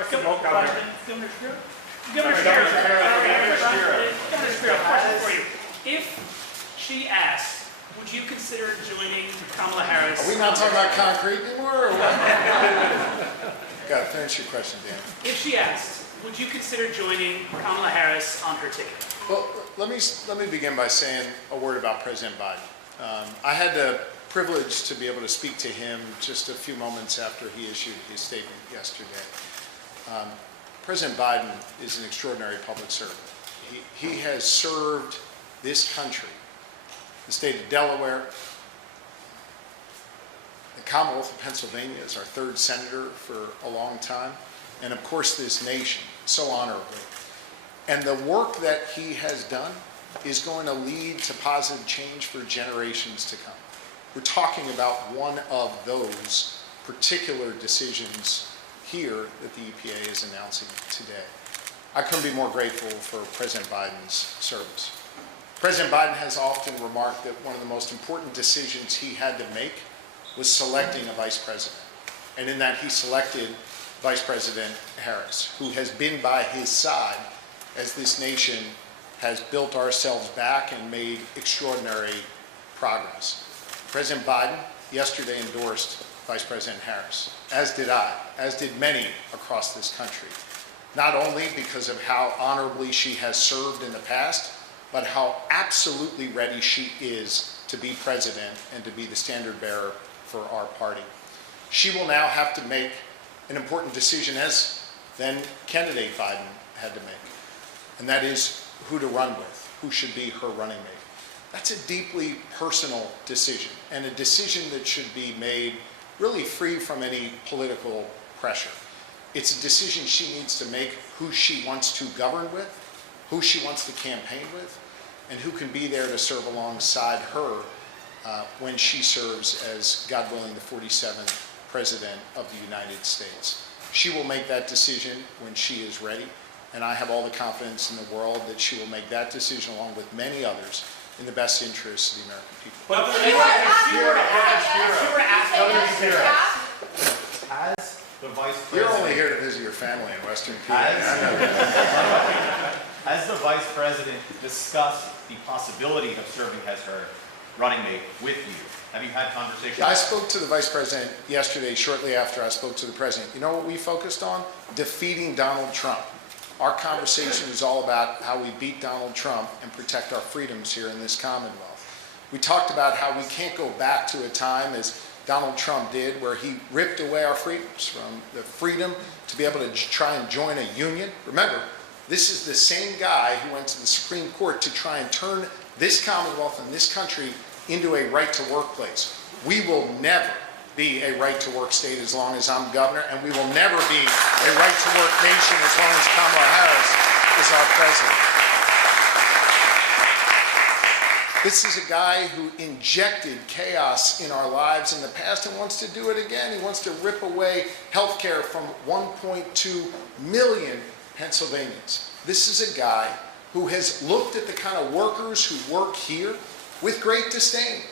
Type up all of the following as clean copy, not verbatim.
Harris and Governor Shapiro. Governor Shapiro, question for you. If she asked, would you consider joining Kamala Harris? Are we not talking about concrete anymore, or what? Got to finish your question, Dan. If she asked, would you consider joining Kamala Harris on her ticket? Well, let me begin by saying a word about President Biden. I had the privilege to be able to speak to him just a few moments after he issued his statement yesterday. President Biden is an extraordinary public servant. He has served this country, the state of Delaware, the Commonwealth of Pennsylvania as our third senator for a long time, and of course this nation so honorably. And the work that he has done is going to lead to positive change for generations to come. We're talking about one of those particular decisions here that the EPA is announcing today. I couldn't be more grateful for President Biden's service. President Biden has often remarked that one of the most important decisions he had to make was selecting a vice president. And in that he selected Vice President Harris, who has been by his side as this nation has built ourselves back and made extraordinary progress. President Biden yesterday endorsed Vice President Harris, as did I, as did many across this country, not only because of how honorably she has served in the past, but how absolutely ready she is to be president and to be the standard bearer for our party. She will now have to make an important decision, as then candidate Biden had to make, and that is who to run with, who should be her running mate. That's a deeply personal decision, and a decision that should be made really free from any political pressure. It's a decision she needs to make, who she wants to govern with, who she wants to campaign with, and who can be there to serve alongside her when she serves as, God willing, the 47th President of the United States. She will make that decision when she is ready, and I have all the confidence in the world that she will make that decision along with many others in the best interests of the American people. But as the vice president, You're only here to visit your family in Western PA. As the vice president discussed the possibility of serving as her running mate with you, have you had conversations? I spoke to the vice president yesterday, shortly after I spoke to the president. You know what we focused on? Defeating Donald Trump. Our conversation is all about how we beat Donald Trump and protect our freedoms here in this Commonwealth. We talked about how we can't go back to a time, as Donald Trump did, where he ripped away our freedoms, from the freedom to be able to try and join a union. Remember, this is the same guy who went to the Supreme Court to try and turn this Commonwealth and this country into a right-to-work place. We will never be a right-to-work state as long as I'm governor, and we will never be a right-to-work nation as long as Kamala Harris is our president. This is a guy who injected chaos in our lives in the past and wants to do it again. He wants to rip away health care from 1.2 million Pennsylvanians. This is a guy who has looked at the kind of workers who work here with great disdain.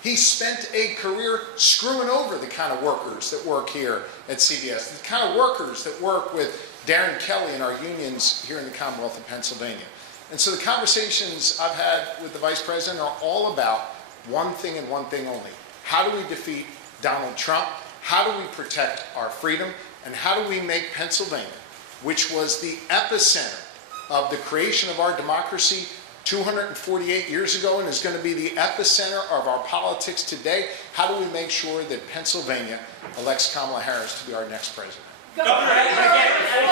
He spent a career screwing over the kind of workers that work here at CBS, the kind of workers that work with Darren Kelly and our unions here in the Commonwealth of Pennsylvania. And so the conversations I've had with the Vice President are all about one thing and one thing only. How do we defeat Donald Trump? How do we protect our freedom? And how do we make Pennsylvania, which was the epicenter of the creation of our democracy 248 years ago and is going to be the epicenter of our politics today, how do we make sure that Pennsylvania elects Kamala Harris to be our next president? Governor,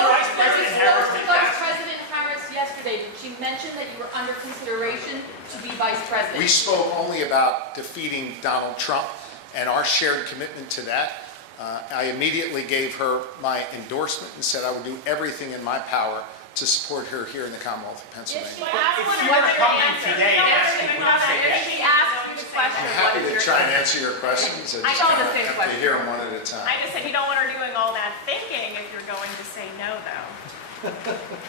Vice President Harris yesterday, did she mention that you were under consideration to be vice president? We spoke only about defeating Donald Trump and our shared commitment to that. I immediately gave her my endorsement and said I would do everything in my power to support her here in the Commonwealth of Pennsylvania. if you were coming today and asking, would you say yes? She asked you the question. I'm happy to try and answer your questions. I just don't have understand to hear them one at a time. I just said you don't want her doing all that thinking if you're going to say no, though.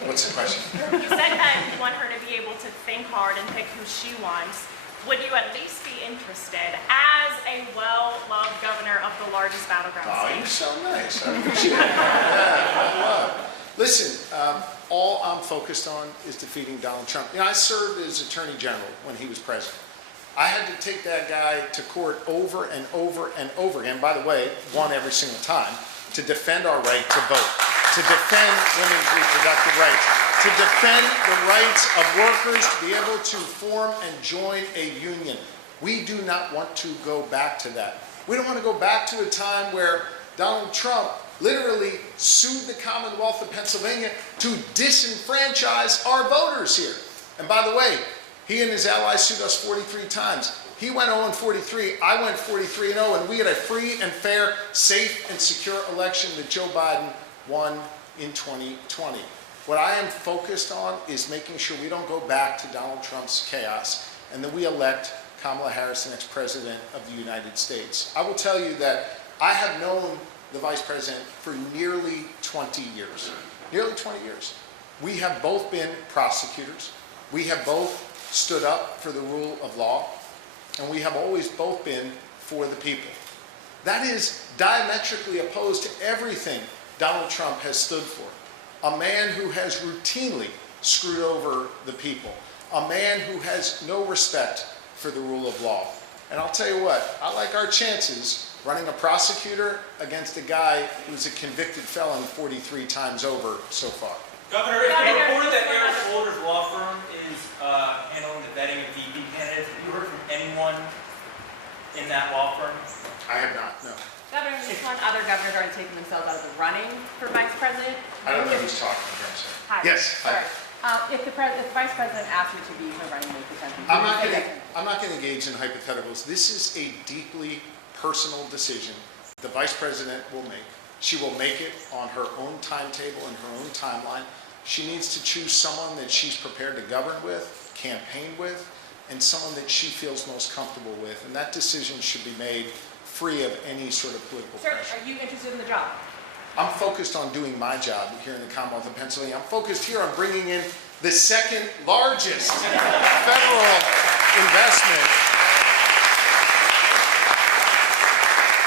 What's the question? You said that you want her to be able to think hard and pick who she wants. Would you at least be interested, as a well-loved governor of the largest battleground Oh, state? you're so nice. I appreciate it. Yeah, I love. focused on is defeating Donald Trump. You know, I served as Attorney General when he was president. I had to take that guy to court over and over and over again, by the way, won every single time, to defend our right to vote, to defend women's reproductive rights, to defend the rights of workers to be able to form and join a union. We do not want to go back to that. We don't want to go back to a time where Donald Trump literally sued the Commonwealth of Pennsylvania to disenfranchise our voters here. And by the way, he and his allies sued us 43 times. He went 0-43, I went 43-0, and we had a free and fair, safe and secure election that Joe Biden won in 2020. What I am focused on is making sure we don't go back to Donald Trump's chaos and that we elect Kamala Harris, the next president of the United States. I will tell you that I have known the vice president for nearly 20 years. Nearly 20 years. We have both been prosecutors. We have both stood up for the rule of law. And we have always both been for the people. That is diametrically opposed to everything Donald Trump has stood for. A man who has routinely screwed over the people. A man who has no respect for the rule of law. And I'll tell you what, I like our chances running a prosecutor against a guy who's a convicted felon 43 times over so far. Governor, if you reported that Eric Holder's law firm is handling the vetting of VP candidates, have you heard from anyone in that law firm? I have not, no. Governor, this one, other governors already taken themselves out of the running for vice president. I don't know who's talking, I'm sorry. Hi. Yes, hi. Sorry. If the vice president asked you to be her running mate potentially, I'm not going to engage in hypotheticals. This is a deeply personal decision the vice president will make. She will make it on her own timetable and her own timeline. She needs to choose someone that she's prepared to govern with, campaign with, and someone that she feels most comfortable with. And that decision should be made free of any sort of political sir, pressure. are you interested in the job? I'm focused on doing my job here in the Commonwealth of Pennsylvania. I'm focused here on bringing in the second largest federal investment.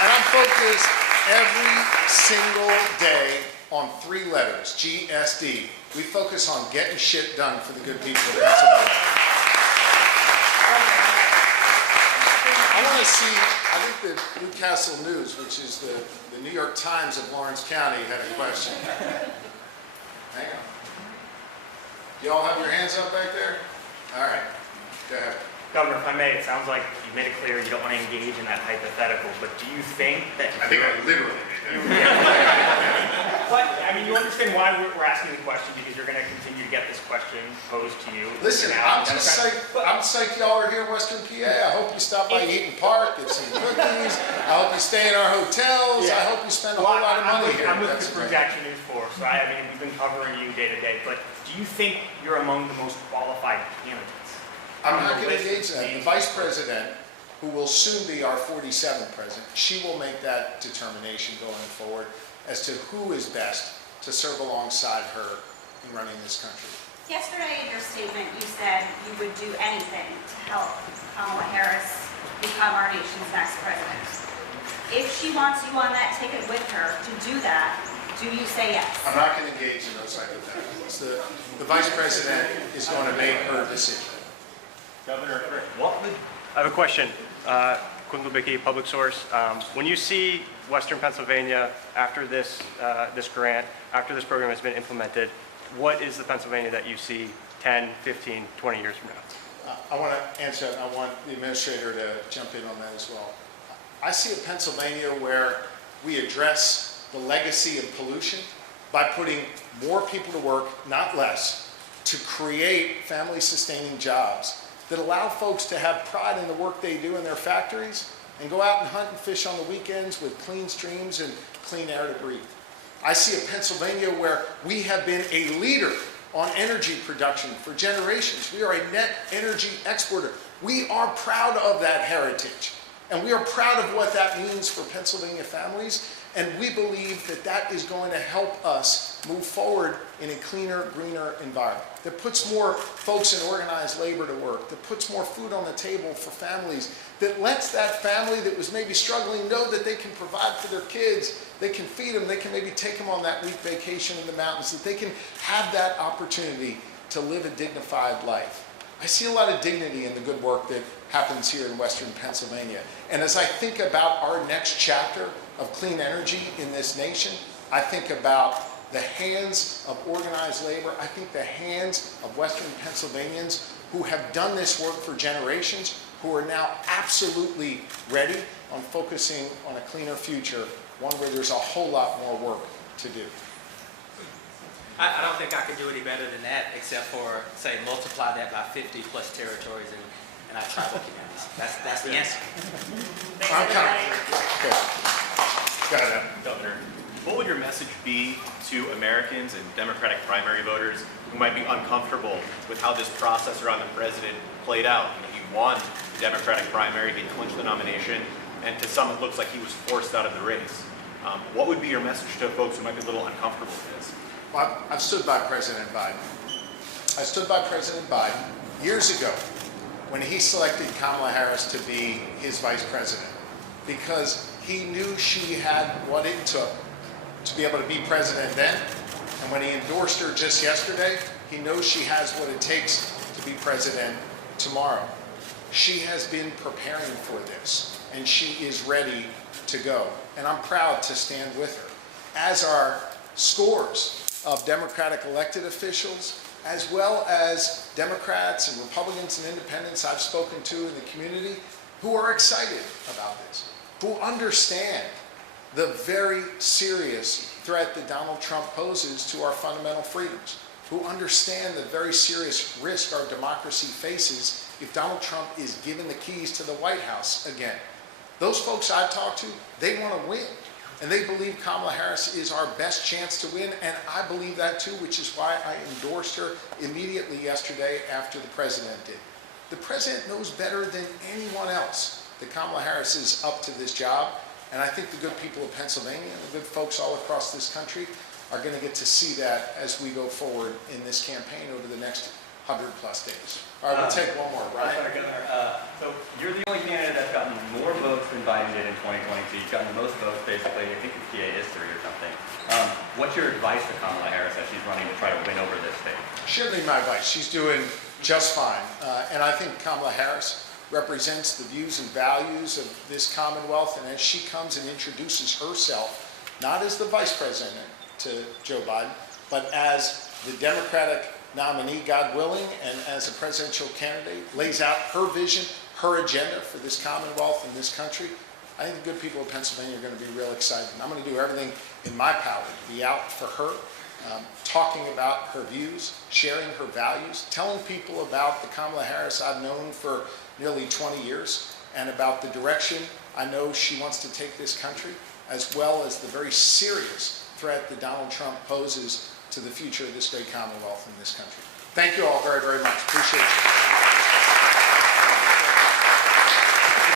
And I'm focused every single day on 3 letters, GSD. We focus on getting shit done for the good people of Pennsylvania. I want to see, I think the Newcastle News, which is the New York Times of Lawrence County, had a question. Hang on. You all have your hands up back there? All right, go ahead. Governor, if I may, it sounds like you made it clear you don't want to engage in that hypothetical, but do you think that... I think I literally did. But, I mean, you understand why we're asking the question, because you're going to continue to get this question posed to you. Listen, I'm just psyched y'all are here in Western PA. I hope you stop by Eaton Park, get some cookies. I hope you stay in our hotels. Yeah. I hope you spend a whole lot of money here. I'm with the Action News Force, so I mean, we've been covering you day to day, but do you think you're among the most qualified candidates? I'm not going to engage in that. The vice president, who will soon be our 47th president, she will make that determination going forward as to who is best to serve alongside her in running this country. Yesterday in your statement, you said you would do anything to help Kamala Harris become our nation's next president. If she wants you on that ticket with her to do that, do you say yes? I'm not going to engage in those hypotheticals. The vice president is going to make her decision. Governor, I have a question. Quinn Lubicki, Public Source. When you see Western Pennsylvania after this grant, after this program has been implemented, what is the Pennsylvania that you see 10, 15, 20 years from now? I want to answer that, and I want the administrator to jump in on that as well. I see a Pennsylvania where we address the legacy of pollution by putting more people to work, not less, to create family-sustaining jobs that allow folks to have pride in the work they do in their factories and go out and hunt and fish on the weekends with clean streams and clean air to breathe. I see a Pennsylvania where we have been a leader on energy production for generations. We are a net energy exporter. We are proud of that heritage, and we are proud of what that means for Pennsylvania families, and we believe that that is going to help us move forward in a cleaner, greener environment, that puts more folks in organized labor to work, that puts more food on the table for families, that lets that family that was maybe struggling know that they can provide for their kids, they can feed them, they can maybe take them on that week vacation in the mountains, that they can have that opportunity to live a dignified life. I see a lot of dignity in the good work that happens here in Western Pennsylvania. And as I think about our next chapter of clean energy in this nation, I think about the hands of organized labor. I think the hands of Western Pennsylvanians who have done this work for generations, who are now absolutely ready on focusing on a cleaner future, one where there's a whole lot more work to do. I don't think I could do any better than that, except for, say, multiply that by 50 plus territories in our tribal communities. That's the answer. I'm coming. Good. Got it. Governor, what would your message be to Americans and Democratic primary voters who might be uncomfortable with how this process around the president played out? You won the Democratic primary, he clinched the nomination, and to some it looks like he was forced out of the race. What would be your message to folks who might be a little uncomfortable with this? Well, I've stood by President Biden. I stood by President Biden years ago when he selected Kamala Harris to be his vice president, because he knew she had what it took to be able to be president then. And when he endorsed her just yesterday, he knows she has what it takes to be president tomorrow. She has been preparing for this, and she is ready to go. And I'm proud to stand with her, as are scores of Democratic elected officials, as well as Democrats and Republicans and independents I've spoken to in the community who are excited about this, who understand the very serious threat that Donald Trump poses to our fundamental freedoms, who understand the very serious risk our democracy faces if Donald Trump is given the keys to the White House again. Those folks I talk to, they want to win. And they believe Kamala Harris is our best chance to win, and I believe that too, which is why I endorsed her immediately yesterday after the president did. The president knows better than anyone else that Kamala Harris is up to this job, and I think the good people of Pennsylvania and the good folks all across this country are going to get to see that as we go forward in this campaign over the next 100+ days. All right, we'll take one more, Brian. Sorry, Governor. So you're the only candidate that's gotten more votes than Biden did in 2022. You've gotten the most votes, basically, I think, in PA history or something. What's your advice to Kamala Harris as she's running to try to win over this state? She'll need my advice. She's doing just fine. And I think Kamala Harris represents the views and values of this Commonwealth. And as she comes and introduces herself, not as the vice president to Joe Biden, but as the Democratic nominee, God willing, and as a presidential candidate, lays out her vision, her agenda for this Commonwealth and this country, I think the good people of Pennsylvania are going to be real excited. And I'm going to do everything in my power to be out for her, talking about her views, sharing her values, telling people about the Kamala Harris I've known for nearly 20 years, and about the direction I know she wants to take this country, as well as the very serious threat that Donald Trump poses to the future of this great Commonwealth in this country. Thank you all very, very much. Appreciate you.